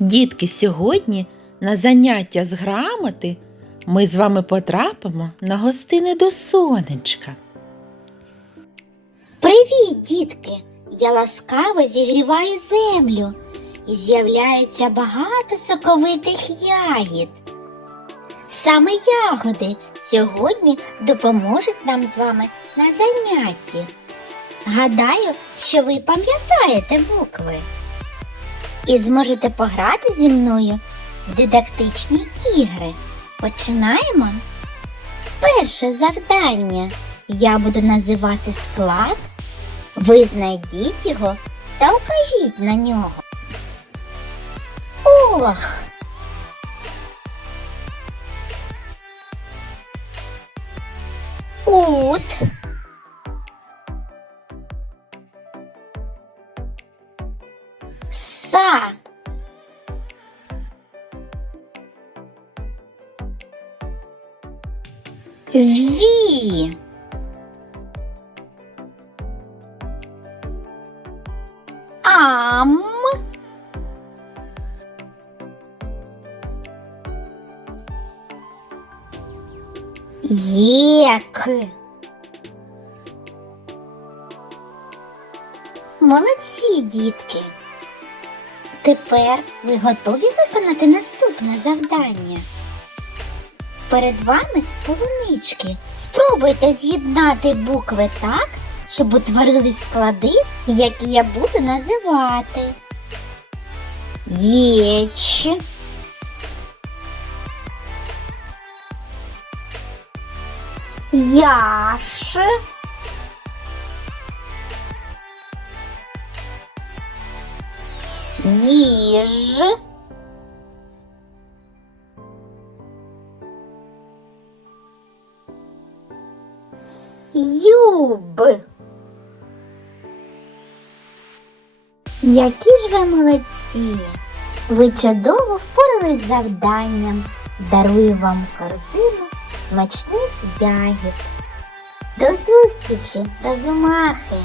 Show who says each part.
Speaker 1: Дітки, сьогодні на заняття з грамоти ми з вами потрапимо на гостини до сонечка.
Speaker 2: Привіт, дітки! Я ласкаво зігріваю землю і з'являється багато соковитих ягід. Саме ягоди сьогодні допоможуть нам з вами на занятті. Гадаю, що ви пам'ятаєте букви і зможете пограти зі мною в дидактичні ігри. Починаємо. Перше завдання. Я буду називати склад. Ви знайдіть його та укажіть на нього. Ох! Ут. Са. Ві. Ам. Єк. Молодці, дітки. Тепер ви готові виконати наступне завдання. Перед вами полунички. Спробуйте з'єднати букви так, щоб утворились склади, які я буду називати. Єч. Яш. Їж. Юб. Які ж ви молодці! Ви чудово впорались з завданням. Дарую вам корзину смачних ягід. До зустрічі, розумахи!